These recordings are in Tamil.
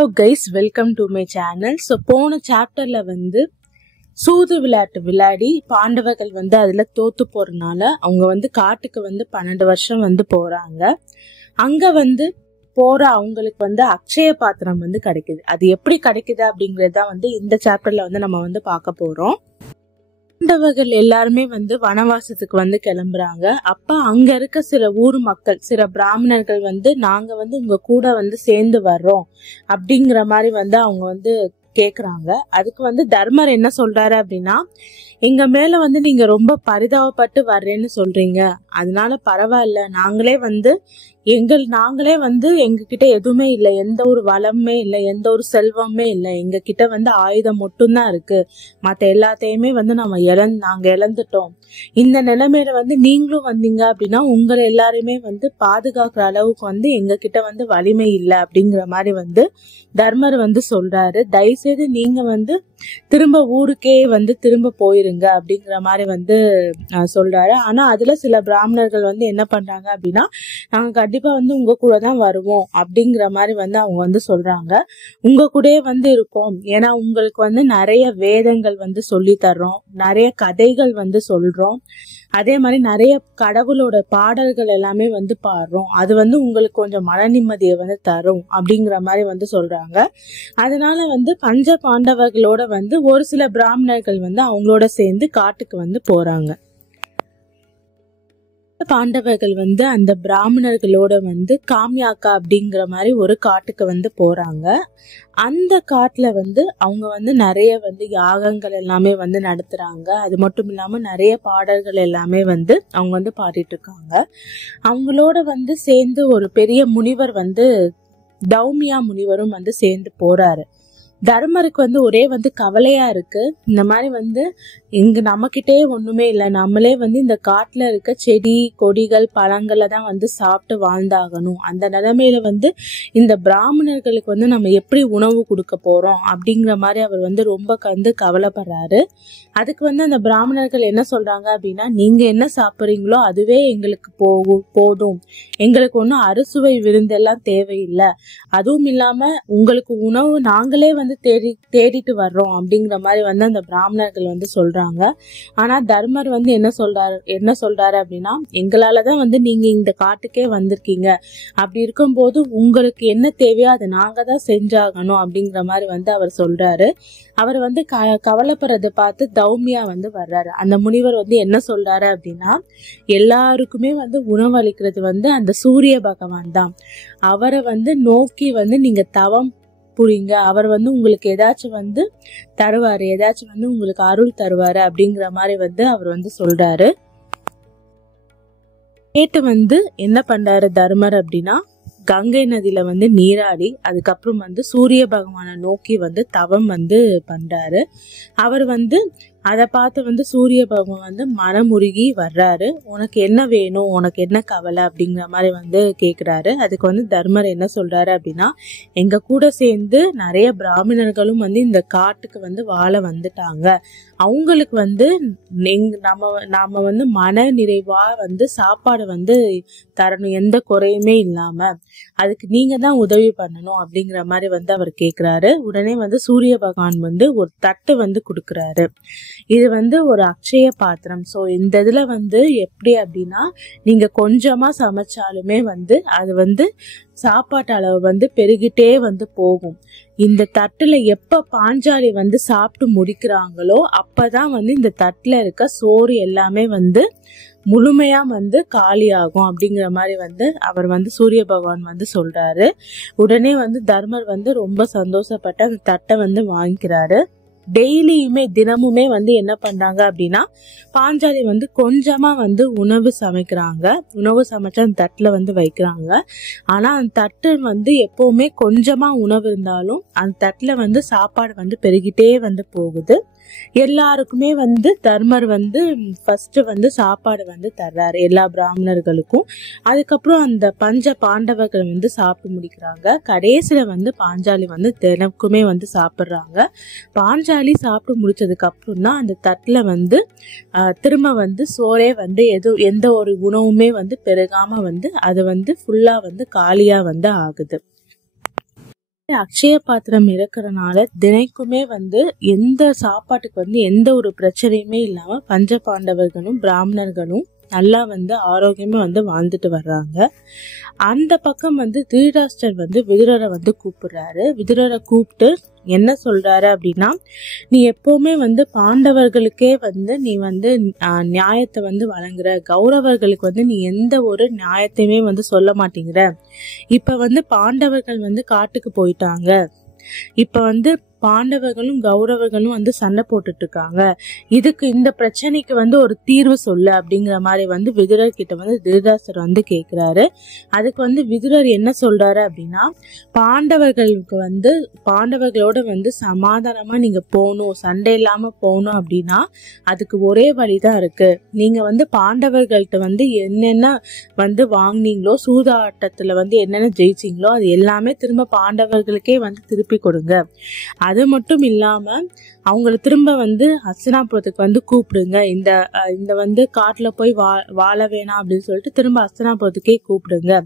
Hello guys, welcome to my channel. So போன சாப்டர்ல சூது விளையாட்டு விளையாடி பாண்டவர்கள் அதுல தோத்து போறனால அவங்க காட்டுக்கு 12 வருஷம் போறாங்க. அங்க போற அவங்களுக்கு அக்ஷய பாத்திரம் கிடைக்குது. அது எப்படி கிடைக்குது அப்படிங்கறத இந்த சாப்டர்ல நம்ம பார்க்க போறோம். பாண்டவர்கள் எல்லாருமே வனவாசத்துக்கு கிளம்புறாங்க. அப்ப அங்க இருக்க சில ஊர் மக்கள், சில பிராமணர்கள் நாங்க உங்க கூட சேர்ந்து வர்றோம் அப்படிங்கிற மாதிரி அவங்க கேக்குறாங்க. அதுக்கு தர்மர் என்ன சொல்றாரு அப்படின்னா, எங்க மேல நீங்க ரொம்ப பரிதாபப்பட்டு வர்றேன்னு சொல்றீங்க, அதனால பரவாயில்ல, நாங்களே நாங்களே எங்க கிட்ட எதுவுமே இல்லை, எந்த ஒரு வளமே இல்லை, எந்த ஒரு செல்வமே இல்லை, எங்க கிட்ட ஆயுதம் மட்டும்தான் இருக்கு, மத்த எல்லாத்தையுமே நாங்க இழந்துட்டோம். இந்த நிலைமையில நீங்களும் வந்தீங்க அப்படின்னா உங்களை எல்லாருமே பாதுகாக்கிற அளவுக்கு எங்க கிட்ட வலிமை இல்லை அப்படிங்கிற மாதிரி தர்மர் சொல்றாரு. தயவுசெய்து நீங்க திரும்ப ஊருக்கே திரும்ப போயிருங்க அப்படிங்கிற மாதிரி சொல்றாரு. ஆனா அதுல சில பிராமணர்கள் என்ன பண்றாங்க அப்படின்னா, நாங்க கண்டிப்பா உங்க கூட தான் வருவோம் அப்படிங்கிற மாதிரி அவங்க சொல்றாங்க. உங்க கூட இருப்போம், ஏன்னா உங்களுக்கு நிறைய வேதங்கள் சொல்லி தர்றோம், நிறைய கதைகள் சொல்றோம், அதே மாதிரி நிறைய கடவுளோட பாடல்கள் எல்லாமே பாடுறோம், அது உங்களுக்கு கொஞ்சம் மன நிம்மதியை தரும் அப்படிங்கிற மாதிரி சொல்றாங்க. அதனால பஞ்ச பாண்டவர்களோட ஒரு சில பிராமணர்கள் அவங்களோட சேர்ந்து காட்டுக்கு போறாங்க. பாண்டவர்கள் அந்த பிராமணர்களோட காமியாக்கா அப்படிங்கிற மாதிரி ஒரு காட்டுக்கு போறாங்க. அந்த காட்டுல அவங்க நிறைய யாகங்கள் எல்லாமே நடத்துறாங்க. அது மட்டும் இல்லாம நிறைய பாடல்கள் எல்லாமே அவங்க பாடிட்டு இருக்காங்க. அவங்களோட சேர்ந்து ஒரு பெரிய முனிவர் தௌமியா முனிவரும் சேர்ந்து போறாரு. தர்மருக்கு ஒரே கவலையா இருக்கு. இந்த மாதிரி இங்க நம்மகிட்டே ஒண்ணுமே இல்லை, நம்மளே இந்த காட்டுல இருக்க செடி கொடிகள் பழங்களை தான் சாப்பிட்டு வாழ்ந்தாகணும். அந்த நிலைமையில இந்த பிராமணர்களுக்கு நம்ம எப்படி உணவு கொடுக்க போறோம் அப்படிங்கிற மாதிரி அவர் ரொம்ப கவலைப்படுறாரு. அதுக்கு அந்த பிராமணர்கள் என்ன சொல்றாங்க அப்படின்னா, நீங்க என்ன சாப்பிடுறீங்களோ அதுவே எங்களுக்கு போதும், எங்களுக்கு ஒன்னும் அறுசுவை விருந்தெல்லாம் தேவையில்லை, அதுவும் இல்லாம உங்களுக்கு உணவு நாங்களே தேடிட்டு வர்றோம் அப்படிங்கிற மாதிரி அந்த பிராமணர்கள் சொல்றாங்க. ஆனா தர்மர் என்ன சொல்றாரு அப்படின்னா, எங்களாலதான் நீங்க இந்த காட்டுக்கே வந்திருக்கீங்க, அப்படி இருக்கும்போது உங்களுக்கு என்ன தேவையோ அதை நாங்க தான் செஞ்சாகணும் அப்படிங்கிற மாதிரி அவர் சொல்றாரு. அவர் கவலைப்படுறத பார்த்து தௌமியா வர்றாரு. அந்த முனிவர் என்ன சொல்றாரு அப்படின்னா, எல்லாருக்குமே உணவளிக்கிறது அந்த சூரிய பகவான் தான், அவரை நோக்கி நீங்க தவம் புரியுங்க, அவர் உங்களுக்கு ஏதாச்சும் தருவாரு, ஏதாச்சும் உங்களுக்கு அருள் தருவாரு அப்படிங்கிற மாதிரி அவர் சொல்றாரு. கேட்டு என்ன பண்றாரு தர்மர் அப்படின்னா, கங்கை நதியில நீராடி அதுக்கப்புறம் சூரிய பகவானை நோக்கி தவம் பண்றாரு. அவர் அதை பார்த்து சூரிய பகவான் மனமுருகி வர்றாரு. உனக்கு என்ன வேணும், உனக்கு என்ன கவலை அப்படிங்கிற மாதிரி கேக்குறாரு. அதுக்கு தர்மர் என்ன சொல்றாரு அப்படின்னா, எங்க கூட சேர்ந்து நிறைய பிராமணர்களும் இந்த காட்டுக்கு வாழ வந்துட்டாங்க, அவங்களுக்கு நாம மன நிறைவா சாப்பாடு தரணும், எந்த குறையுமே இல்லாம, அதுக்கு நீங்க தான் உதவி பண்ணணும் அப்படிங்கிற மாதிரி அவர் கேக்குறாரு. உடனே சூரிய பகவான் ஒரு தட்டு கொடுக்கறாரு. இது ஒரு அக்ஷய பாத்திரம். சோ இந்த இதுல எப்படி அப்படின்னா, நீங்க கொஞ்சமா சமைச்சாலுமே அது சாப்பாட்டு அளவு பெருகிட்டே போகும். இந்த தட்டுல எப்ப பாஞ்சாலி சாப்பிட்டு முடிக்கிறாங்களோ அப்பதான் இந்த தட்டுல இருக்க சோறு எல்லாமே முழுமையா காலியாகும் அப்படிங்கிற மாதிரி அவர் சூரிய பகவான் சொல்றாரு. உடனே தர்மர் ரொம்ப சந்தோஷப்பட்டு அந்த தட்டை வாங்கிக்கிறாரு. டெய்லியுமே தினமுமே என்ன பண்றாங்க அப்படின்னா, பாஞ்சாலி கொஞ்சமா உணவு சமைக்கிறாங்க. உணவு சமைச்சு அந்த தட்டுல வைக்கிறாங்க. ஆனா அந்த தட்டு எப்பவுமே கொஞ்சமா உணவு இருந்தாலும் அந்த தட்டுல சாப்பாடு பெருகிட்டே போகுது. எல்லாருக்குமே தர்மர் ஃபர்ஸ்ட் சாப்பாடு தர்றாரு எல்லா பிராமணர்களுக்கும். அதுக்கப்புறம் அந்த பஞ்ச பாண்டவர்கள் சாப்பிட்டு முடிக்கிறாங்க. கடைசியில பாஞ்சாலி தினக்குமே சாப்பிடுறாங்க. பாஞ்சாலி சாப்பிட்டு முடிச்சதுக்கு அப்புறம் தான் அந்த தட்டுல திரும்ப சோறே எந்த ஒரு உணவுமே பெருகாம அது ஃபுல்லா காலியா ஆகுது. அக்ஷய பாத்திரம் இருக்கிறனால தினைக்குமே வந்து எந்த சாப்பாட்டுக்கு வந்து எந்த ஒரு பிரச்சனையுமே இல்லாம பஞ்ச பாண்டவர்களும் பிராமணர்களும் நல்லா வந்து ஆரோக்கியமா வந்து வாழ்ந்துட்டு வர்றாங்க. அந்த பக்கம் வந்து திருதராஷ்டிரர் வந்து விதுரரை வந்து கூப்பிடுறாரு. விதுரரை கூப்பிட்டு என்ன சொல்றாரு அப்படின்னா, நீ எப்பவுமே வந்து பாண்டவர்களுக்கே வந்து நீ வந்து நியாயத்தை வந்து வழங்குற, கௌரவர்களுக்கு வந்து நீ எந்த ஒரு நியாயத்தையுமே வந்து சொல்ல மாட்டேங்கிற. இப்ப வந்து பாண்டவர்கள் வந்து காட்டுக்கு போயிட்டாங்க, இப்ப வந்து பாண்டவர்களும் கௌரவர்களும் வந்து சண்டை போட்டுட்டு இருக்காங்க, இதுக்கு இந்த பிரச்சனைக்கு வந்து ஒரு தீர்வு சொல்லு அப்படிங்கிற மாதிரி வந்து விதுரர் கிட்ட வந்து திருதராஷ்டிரர் வந்து கேக்குறாரு. அதுக்கு வந்து விதுரர் என்ன சொல்றாரு அப்படின்னா, பாண்டவர்களுக்கு வந்து பாண்டவர்களோட வந்து சமாதானமா நீங்க போகணும், சண்டை இல்லாம போகணும் அப்படின்னா அதுக்கு ஒரே வழிதான் இருக்கு. நீங்க வந்து பாண்டவர்கள்ட்ட வந்து என்னென்ன வந்து வாங்கினீங்களோ, சூதாட்டத்துல வந்து என்னென்ன ஜெயிச்சீங்களோ அது எல்லாமே திரும்ப பாண்டவர்களுக்கே வந்து திருப்பி கொடுங்க. அது மட்டும் இல்லாம அவங்கள திரும்ப வந்து ஹஸ்தினாபுரத்துக்கு வந்து கூப்பிடுங்க. இந்த வந்து காட்டுல போய் வாழ வேணாம் அப்படின்னு சொல்லிட்டு திரும்ப ஹஸ்தினாபுரத்துக்கே கூப்பிடுங்க.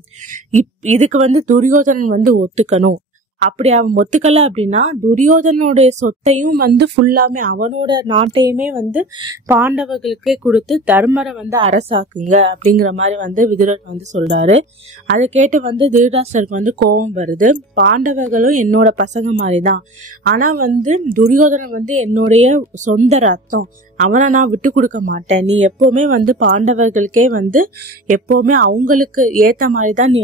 இதுக்கு வந்து துரியோதனன் வந்து ஒத்துக்கணும். அப்படி அவன் ஒத்துக்கல அப்படின்னா துரியோதனனுடைய சொத்தையும் வந்து ஃபுல்லாமே அவனோட நாட்டையுமே வந்து பாண்டவர்களுக்கே கொடுத்து தர்மரை வந்து அரசாக்குங்க அப்படிங்கிற மாதிரி வந்து விதுரர் வந்து சொல்றாரு. அதை கேட்டு வந்து திருதராஷ்டிரருக்கு வந்து கோபம் வருது. பாண்டவர்களும் என்னோட பசங்க மாதிரிதான், ஆனா வந்து துரியோதனன் வந்து என்னுடைய சொந்த ரத்தம், அவனை நான் விட்டு கொடுக்க மாட்டேன். நீ எப்பவுமே வந்து பாண்டவர்களுக்கே வந்து எப்பவுமே அவங்களுக்கு ஏத்த மாதிரிதான் நீ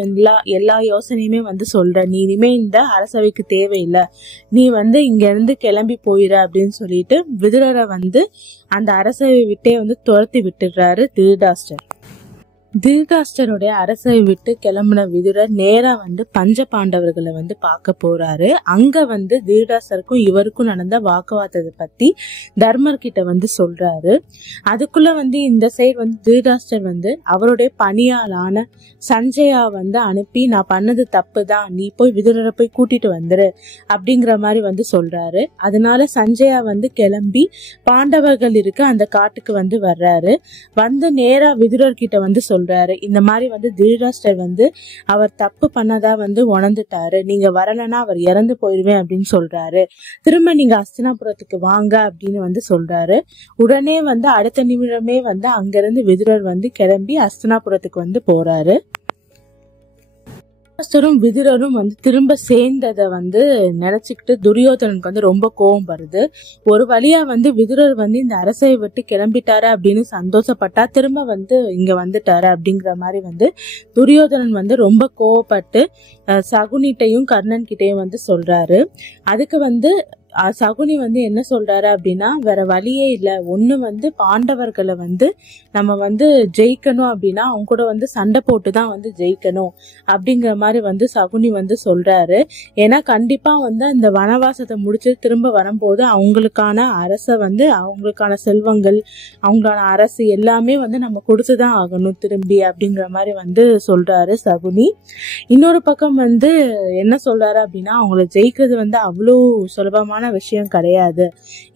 எல்லா யோசனையுமே வந்து சொல்ற. நீ இனிமே இந்த அரசவைக்கு தேவையில்லை, நீ வந்து இங்க இருந்து கிளம்பி போயிட அப்படின்னு சொல்லிட்டு விதுரரை வந்து அந்த அரசவை விட்டே வந்து துரத்தி விட்டுடுறாரு திருதராஷ்டிரர். திருதராஷ்டிரருடைய அரசவை விட்டு கிளம்பின விதுரர் நேரா வந்து பஞ்ச பாண்டவர்களை வந்து பார்க்க போறாரு. அங்க வந்து திருதராஷ்டிரருக்கும் இவருக்கும் நடந்த வாக்குவாதத்தை பத்தி தர்மர் கிட்ட வந்து சொல்றாரு. அதுக்குள்ள வந்து இந்த சைடு வந்து திருதராஷ்டிரர் வந்து அவருடைய பணியாளான சஞ்சயா வந்து அனுப்பி, நான் பண்ணது தப்புதான், நீ போய் விதுரரை போய் கூட்டிட்டு வந்துரு அப்படிங்கிற மாதிரி வந்து சொல்றாரு. அதனால சஞ்சயா வந்து கிளம்பி பாண்டவர்கள் இருக்க அந்த காட்டுக்கு வந்து வர்றாரு. வந்து நேரா விதுரர் கிட்ட வந்து சொல்றாரு, இந்த மாதிரி வந்து திருதராஷ்டிரர் வந்து அவர் தப்பு பண்ணதா வந்து உணர்ந்துட்டாரு, நீங்க வரலன்னா அவர் இறந்து போயிருவேன் அப்படின்னு சொல்றாரு. திரும்ப நீங்க ஹஸ்தினாபுரத்துக்கு வாங்க அப்படின்னு வந்து சொல்றாரு. உடனே வந்து அடுத்த நிமிடமே வந்து அங்கிருந்து விதுரர் வந்து கிளம்பி ஹஸ்தினாபுரத்துக்கு வந்து போறாரு. விதுரரும் வந்து திரும்ப சேர்ந்ததை வந்து நினைச்சுக்கிட்டு துரியோதனனுக்கு வந்து ரொம்ப கோபம் வருது. ஒரு வழியா வந்து விதுரர் வந்து இந்த அரசை விட்டு கிளம்பிட்டாரு அப்படின்னு சந்தோஷப்பட்டா திரும்ப வந்து இங்க வந்துட்டாரு அப்படிங்கிற மாதிரி வந்து துரியோதனன் வந்து ரொம்ப கோவப்பட்டு சகுனிட்டையும் கர்ணன் கிட்டையும் வந்து சொல்றாரு. அதுக்கு வந்து சகுனி வந்து என்ன சொல்றாரு அப்படின்னா, வேற வழியே இல்ல, ஒண்ணு வந்து பாண்டவர்களை வந்து நம்ம வந்து ஜெயிக்கணும் அப்படின்னா அவங்க கூட வந்து சண்டை போட்டுதான் வந்து ஜெயிக்கணும் அப்படிங்கிற மாதிரி வந்து சகுனி வந்து சொல்றாரு. ஏன்னா கண்டிப்பா வந்து அந்த வனவாசத்தை முடிச்சு திரும்ப வரும்போது அவங்களுக்கான அரச வந்து அவங்களுக்கான செல்வங்கள், அவங்களோட அரசு எல்லாமே வந்து நம்ம கொடுத்துதான் ஆகணும் திரும்பி அப்படிங்கிற மாதிரி வந்து சொல்றாரு சகுனி. இன்னொரு பக்கம் வந்து என்ன சொல்றாரு அப்படின்னா, அவங்கள ஜெயிக்கிறது வந்து அவ்வளோ சுலபமான விஷயம் கிடையாது.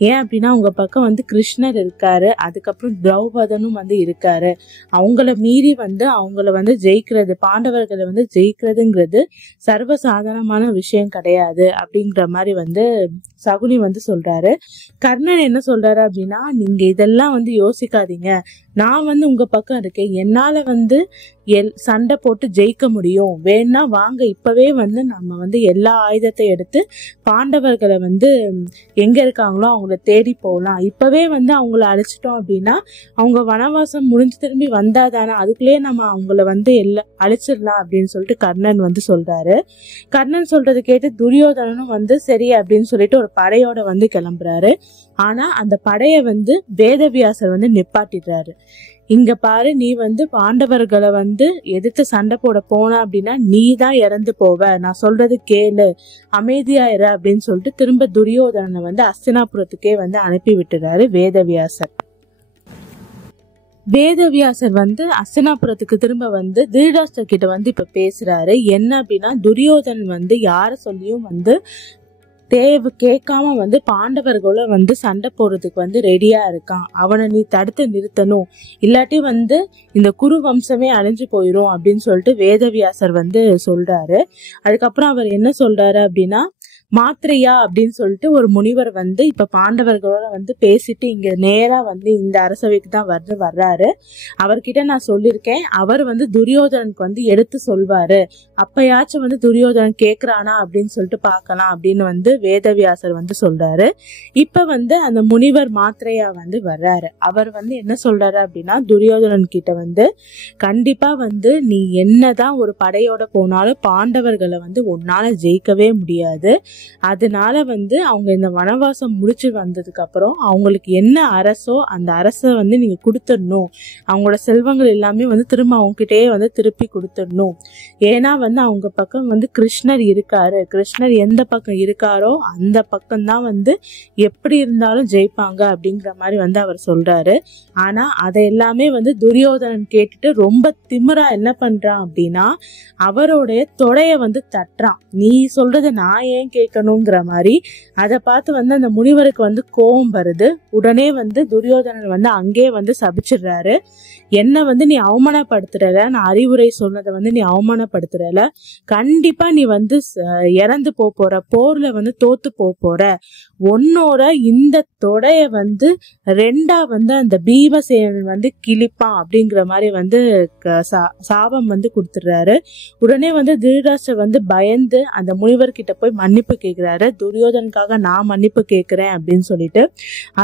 ஏன் அப்படின்னா உங்க பக்கம் வந்து கிருஷ்ணர் இருக்காரு, அதுக்கப்புறம் திரௌபதனும் வந்து இருக்காரு. அவங்கள மீறி வந்து அவங்கள வந்து ஜெயிக்கிறது, பாண்டவர்களை வந்து ஜெயிக்கிறதுங்கிறது சர்வசாதாரணமான விஷயம் கிடையாது அப்படிங்கிற மாதிரி வந்து சகுனி வந்து சொல்றாரு. கர்ணன் என்ன சொல்றாரு அப்படின்னா, நீங்க இதெல்லாம் வந்து யோசிக்காதீங்க, நான் வந்து உங்க பக்கம் இருக்கேன், என்னால வந்து சண்டை போட்டு ஜெயிக்க முடியும், வேணா வாங்க இப்பவே வந்து நம்ம வந்து எல்லா ஆயுதத்தை எடுத்து பாண்டவர்களை வந்து எங்க இருக்காங்களோ அவங்கள தேடி போகலாம், இப்பவே வந்து அவங்கள அழிச்சிட்டோம் அப்படின்னா அவங்க வனவாசம் முடிஞ்சு திரும்பி வந்தாதானே, அதுக்குள்ளேயே நம்ம அவங்கள வந்து எல்லாம் அழிச்சிடலாம் அப்படின்னு சொல்லிட்டு கர்ணன் வந்து சொல்றாரு. கர்ணன் சொல்றது கேட்டு துரியோதனனும் வந்து சரி அப்படின்னு சொல்லிட்டு ஒரு படையோட வந்து கிளம்புறாரு. ஆனா அந்த படைய வந்து வேதவியாசர் வந்து நிப்பாட்டிடுறாரு. இங்க பாரு, நீ வந்து பாண்டவர்களை வந்து எதிர்த்து சண்டை போட போன அப்படின்னா நீ தான் இறந்து போவ, நான் சொல்றது கேளு, அமைதியாயிரு அப்படின்னு சொல்லிட்டு திரும்ப துரியோதனனை வந்து ஹஸ்தினாபுரத்துக்கே வந்து அனுப்பி விட்டுறாரு வேதவியாசர். வேதவியாசர் வந்து ஹஸ்தினாபுரத்துக்கு திரும்ப வந்து திருதராஷ்டிரர் கிட்ட வந்து இப்ப பேசுறாரு. என்ன அப்படின்னா, துரியோதனன் வந்து யார சொல்லியும் வந்து கேட்காம வந்து பாண்டவர்களோட வந்து சண்டை போடுறதுக்கு வந்து ரெடியா இருக்கான். அவனை நீ தடுத்து நிறுத்தணும், இல்லாட்டி வந்து இந்த குரு வம்சமே அழிஞ்சு போயிரும் அப்படின்னு சொல்லிட்டு வேதவியாசர் வந்து சொல்றாரு. அதுக்கப்புறம் அவர் என்ன சொல்றாரு அப்படின்னா, மாத்ரேயா அப்படின்னு சொல்லிட்டு ஒரு முனிவர் வந்து இப்ப பாண்டவர்களோட வந்து பேசிட்டு இங்க நேரா வந்து இந்த அரசவைக்கு தான் வர்றாரு. அவர்கிட்ட நான் சொல்லியிருக்கேன், அவர் வந்து துரியோதனனுக்கு வந்து எடுத்து சொல்வாரு, அப்பயாச்சும் வந்து துரியோதனன் கேக்குறானா அப்படின்னு சொல்லிட்டு பார்க்கலாம் அப்படின்னு வந்து வேதவியாசர் வந்து சொல்றாரு. இப்ப வந்து அந்த முனிவர் மாத்ரேயா வந்து வர்றாரு. அவர் வந்து என்ன சொல்றாரு அப்படின்னா, துரியோதனன் கிட்ட வந்து கண்டிப்பா வந்து நீ என்னதான் ஒரு படையோட போனாலும் பாண்டவர்களை வந்து உன்னால ஜெயிக்கவே முடியாது. அதனால வந்து அவங்க இந்த வனவாசம் முடிச்சு வந்ததுக்கு அப்புறம் அவங்களுக்கு என்ன அரசோ அந்த அரசை வந்து நீங்க கொடுத்துடணும். அவங்களோட செல்வங்கள் எல்லாமே வந்து திரும்ப அவங்க கிட்டயே வந்து திருப்பி கொடுத்துடணும். ஏன்னா வந்து அவங்க பக்கம் வந்து கிருஷ்ணர் இருக்காரு. கிருஷ்ணர் எந்த பக்கம் இருக்காரோ அந்த பக்கம் தான் வந்து எப்படி இருந்தாலும் ஜெயிப்பாங்க அப்படிங்கிற மாதிரி வந்து அவர் சொல்றாரு. ஆனா அதை எல்லாமே வந்து துரியோதனன் கேட்டுட்டு ரொம்ப திமிரா என்ன பண்றான் அப்படின்னா, அவருடைய தொடைய வந்து தட்டுறான். நீ சொல்றத நான் ஏன் கேட்கணுங்கிற மாதிரி. அதை பார்த்து வந்து அந்த முனிவருக்கு வந்து கோபம் வருது. உடனே வந்து துரியோதனன் வந்து அங்கே வந்து சபிச்சிடுறாரு. என்ன வந்து நீ அவமானப்படுத்துறல, நான் அறிவுரை சொன்னதை வந்து நீ அவமானப்படுத்துறல, கண்டிப்பா நீ வந்து இறந்து போற, போர்ல வந்து தோத்து போற, உன்னோட இந்த தொடைய வந்து ரெண்டா வந்து அந்த பீமசேனன் வந்து கிழிப்பான் அப்படிங்கிற மாதிரி வந்து சாபம் வந்து கொடுத்துடுறாரு. உடனே வந்து திருதராஷ்டிரர் வந்து பயந்து அந்த முனிவர்கிட்ட போய் மன்னிப்பு கேட்கிறாரு. துரியோதனுக்காக நான் மன்னிப்பு கேட்கிறேன் அப்படின்னு சொல்லிட்டு.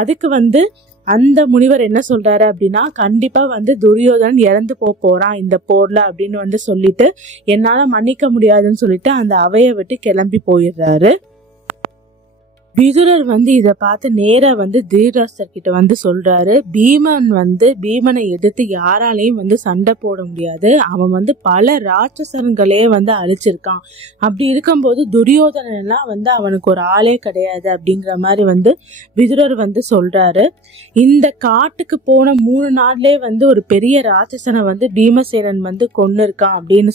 அதுக்கு வந்து அந்த முனிவர் என்ன சொல்றாரு அப்படின்னா, கண்டிப்பா வந்து துரியோதனன் இறந்து போறான் இந்த போர்ல அப்படின்னு வந்து சொல்லிட்டு என்னால மன்னிக்க முடியாதுன்னு சொல்லிட்டு அந்த அவையை விட்டு கிளம்பி போயிடுறாரு. விதுரர் வந்து இத பார்த்து நேரா வந்து திருதராஷ்டிரர் கிட்ட வந்து சொல்றாரு, பீமனை எதிர்த்து யாராலையும் வந்து சண்டை போட முடியாது. அவன் வந்து பல ராட்சசர்களே வந்து அழிச்சிருக்கான். அப்படி இருக்கும்போது துரியோதனன் எல்லாம் வந்து அவனுக்கு ஒரு ஆளே கிடையாது அப்படிங்கிற மாதிரி வந்து விதுரர் வந்து சொல்றாரு. இந்த காட்டுக்கு போன 3 நாள்லயே வந்து ஒரு பெரிய ராட்சசனை வந்து பீமசேனன் வந்து கொன்னு இருக்கான் அப்படின்னு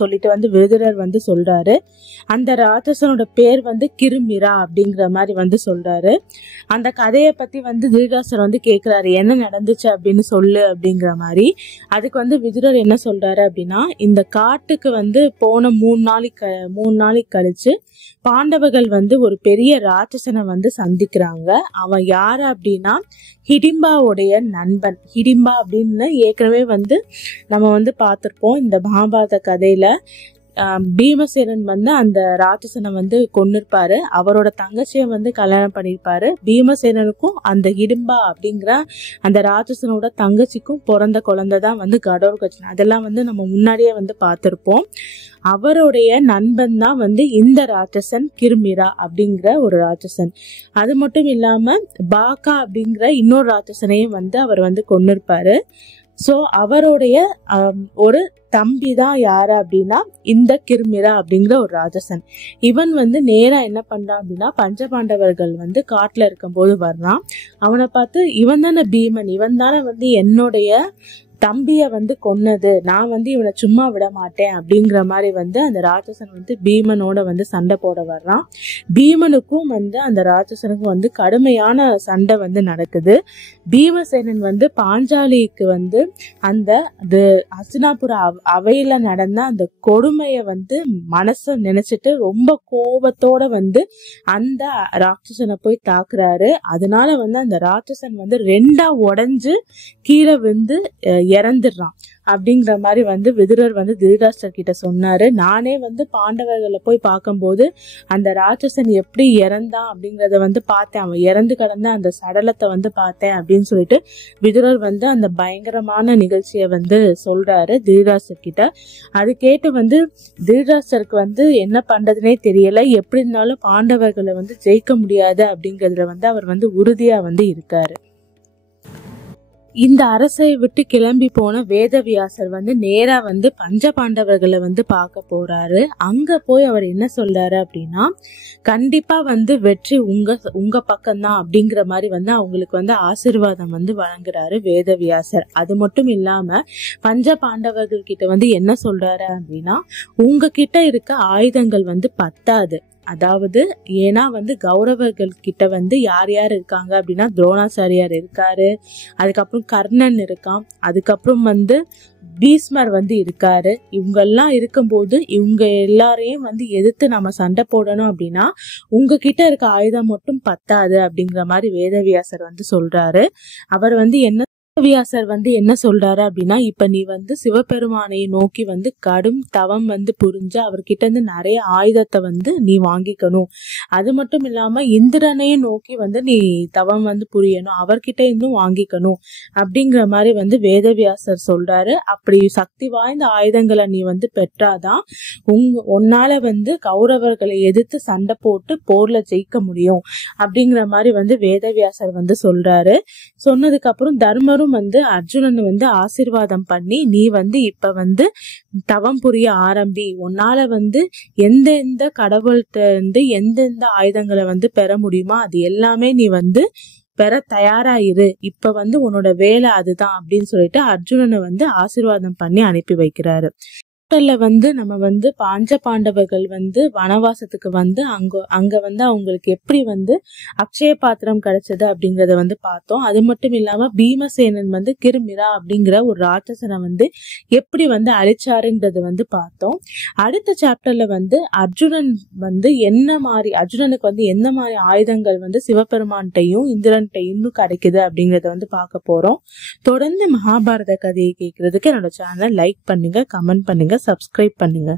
சொல்லிட்டு வந்து விதுரர் வந்து சொல்றாரு. அந்த ராட்சசனோட பேர் வந்து கிருமிரா அப்படிங்கிற மாதிரி வந்து சொல்றாரு. அந்த கதையை பத்தி வந்து திருதராஷ்டிரர் வந்து கேக்குறாரு, என்ன நடந்துச்சு அப்படின்னு சொல்லு அப்படிங்கிற மாதிரி. அதுக்கு வந்து விதுரர் என்ன சொல்றாரு அப்படின்னா, இந்த காட்டுக்கு வந்து போன 3 நாளைக்கு கழிச்சு பாண்டவர்கள் வந்து ஒரு பெரிய ராட்சசனை வந்து சந்திக்கிறாங்க. அவன் யாரு அப்படின்னா, ஹிடிம்பாவுடைய நண்பன். ஹிடிம்பா அப்படின்னு ஏற்கனவே வந்து நம்ம வந்து பார்த்திருப்போம் இந்த மகாபாரத கதையில. பீமசேனன் வந்து அந்த ராட்சசனை வந்து கொன்னிருப்பாரு. அவரோட தங்கச்சியை வந்து கல்யாணம் பண்ணிருப்பாரு. பீமசேனனுக்கும் அந்த ஹிடிம்பா அப்படிங்கிற அந்த ராட்சசனோட தங்கச்சிக்கும் பிறந்த குழந்தை தான் வந்து கடோர்கச்சன். அதெல்லாம் வந்து நம்ம முன்னாடியே வந்து பார்த்திருப்போம். அவருடைய நண்பன் தான் வந்து இந்த ராட்சசன் கிருமிரா அப்படிங்கிற ஒரு ராட்சசன். அது மட்டும் இல்லாம பாக்கா அப்படிங்கிற இன்னொரு ராட்சசனையும் வந்து அவர் வந்து கொன்னிருப்பாரு. சோ அவருடைய ஒரு தம்பி தான் யாரு அப்படின்னா இந்த கிருமிரா அப்படிங்கிற ஒரு ராட்சசன். இவன் வந்து நேரா என்ன பண்றான் அப்படின்னா, பஞ்சபாண்டவர்கள் வந்து காட்டுல இருக்கும் போது வர்றான். அவனை பார்த்து, இவன் தானே பீமன், இவன் தானே வந்து என்னுடைய தம்பிய வந்து கொன்னது, நான் வந்து இவனை சும்மா விட மாட்டேன் அப்படிங்கிற மாதிரி வந்து அந்த ராட்சசன் வந்து பீமனோட வந்து சண்டை போட வர்றான். பீமனுக்கும் வந்து அந்த ராட்சசனுக்கும் வந்து கடுமையான சண்டை வந்து நடக்குது. பீமசேனன் வந்து பாஞ்சாலிக்கு வந்து அந்த ஹஸ்தினாபுர அவையில நடந்த அந்த கொடுமைய வந்து மனச நினைச்சிட்டு ரொம்ப கோபத்தோட வந்து அந்த ராட்சசனை போய் தாக்குறாரு. அதனால வந்து அந்த ராட்சசன் வந்து 2ஆ உடைஞ்சு கீழே விழுந்து இறந்துடுறான் அப்படிங்கிற மாதிரி வந்து விதுரர் வந்து திருதராஷ்டிரர் கிட்ட சொன்னாரு. நானே வந்து பாண்டவர்களை போய் பார்க்கும்போது அந்த ராட்சசன் எப்படி இறந்தான் அப்படிங்கறத வந்து பார்த்தேன். அவன் இறந்து கிடந்த அந்த சடலத்தை வந்து பார்த்தேன் அப்படின்னு சொல்லிட்டு விதுரர் வந்து அந்த பயங்கரமான நிகழ்ச்சியை வந்து சொல்றாரு திருதராஷ்டிரர் கிட்ட. அது கேட்டு வந்து திருதராஷ்டிரருக்கு வந்து என்ன பண்றதுனே தெரியல. எப்படி இருந்தாலும் பாண்டவர்களை வந்து ஜெயிக்க முடியாது அப்படிங்கறதுல வந்து அவர் வந்து உறுதியா வந்து இருக்காரு. இந்த அரசை விட்டு கிளம்பி போன வேதவியாசர் வந்து நேரா வந்து பஞ்ச பாண்டவர்களை வந்து பார்க்க போறாரு. அங்க போய் அவர் என்ன சொல்றாரு அப்படின்னா, கண்டிப்பா வந்து வெற்றி உங்க பக்கம்தான் அப்படிங்கிற மாதிரி வந்து அவங்களுக்கு வந்து ஆசீர்வாதம் வந்து வழங்குறாரு வேதவியாசர். அது மட்டும் இல்லாம பஞ்ச பாண்டவர்கள் கிட்ட வந்து என்ன சொல்றாரு அப்படின்னா, உங்ககிட்ட இருக்க ஆயுதங்கள் வந்து பத்தாது, அதாவது ஏன்னா வந்து கௌரவர்கள் கிட்ட வந்து யார் யார் இருக்காங்க அப்படின்னா துரோணாச்சாரியார் இருக்காரு, அதுக்கப்புறம் கர்ணன் இருக்கான், அதுக்கப்புறம் வந்து பீஷ்மர் வந்து இருக்காரு. இவங்கெல்லாம் இருக்கும்போது இவங்க எல்லாரையும் வந்து எதிர்த்து நம்ம சண்டை போடணும் அப்படின்னா உங்ககிட்ட இருக்க ஆயுதம் மட்டும் பத்தாது அப்படிங்கிற மாதிரி வேதவியாசர் வந்து சொல்றாரு. அவர் வந்து வேதவியாசர் வந்து என்ன சொல்றாரு அப்படின்னா, இப்ப நீ வந்து சிவபெருமானை நோக்கி வந்து கடும் தவம் வந்து புரிஞ்சு அவர்கிட்ட இருந்து நிறைய ஆயுதத்தை வந்து நீ வாங்கிக்கணும். அது மட்டும் இல்லாம இந்திரனையும் நோக்கி வந்து நீ தவம் வந்து புரியணும், அவர்கிட்ட இருந்தும் வாங்கிக்கணும் அப்படிங்கிற மாதிரி வந்து வேதவியாசர் சொல்றாரு. அப்படி சக்தி வாய்ந்த ஆயுதங்களை நீ வந்து பெற்றாதான் உன்னால வந்து கௌரவர்களை எதிர்த்து சண்டை போட்டு போர்ல ஜெயிக்க முடியும் அப்படிங்கிற மாதிரி வந்து வேதவியாசர் வந்து சொல்றாரு. சொன்னதுக்கு அப்புறம் தர்மரும் வந்து அர்ஜுனன் வந்து ஆசீர்வாதம் பண்ணி, நீ வந்து இப்ப வந்து தவம் புரிய ஆரம்பி, உன்னால வந்து எந்தெந்த கடவுள்கிட்ட இருந்து எந்தெந்த ஆயுதங்களை வந்து பெற முடியுமோ அது எல்லாமே நீ வந்து பெற தயாராயிரு, இப்ப வந்து உன்னோட வேலை அதுதான் அப்படின்னு சொல்லிட்டு அர்ஜுனனை வந்து ஆசீர்வாதம் பண்ணி அனுப்பி வைக்கிறாரு. வந்து நம்ம வந்து பாஞ்ச பாண்டவர்கள் வந்து வனவாசத்துக்கு வந்து அங்க வந்து அவங்களுக்கு எப்படி வந்து அக்ஷய பாத்திரம் கிடைச்சது அப்படிங்கறத வந்து பார்த்தோம். அது மட்டும் இல்லாம பீமசேனன் வந்து கிருமிரா அப்படிங்கிற ஒரு ராட்சசனை வந்து எப்படி வந்து அழிச்சாருங்கிறத வந்து பார்த்தோம். அடுத்த சாப்டர்ல வந்து அர்ஜுனனுக்கு வந்து என்ன மாதிரி ஆயுதங்கள் வந்து சிவபெருமான்கிட்டையும் இந்திரன்கிட்டையும் கிடைக்குது அப்படிங்கறத வந்து பார்க்க போறோம். தொடர்ந்து மகாபாரத கதையை கேட்கறதுக்கு என்னோட சேனலை லைக் பண்ணுங்க, கமெண்ட் பண்ணுங்க, சப்ஸ்கிரைப் பண்ணுங்க.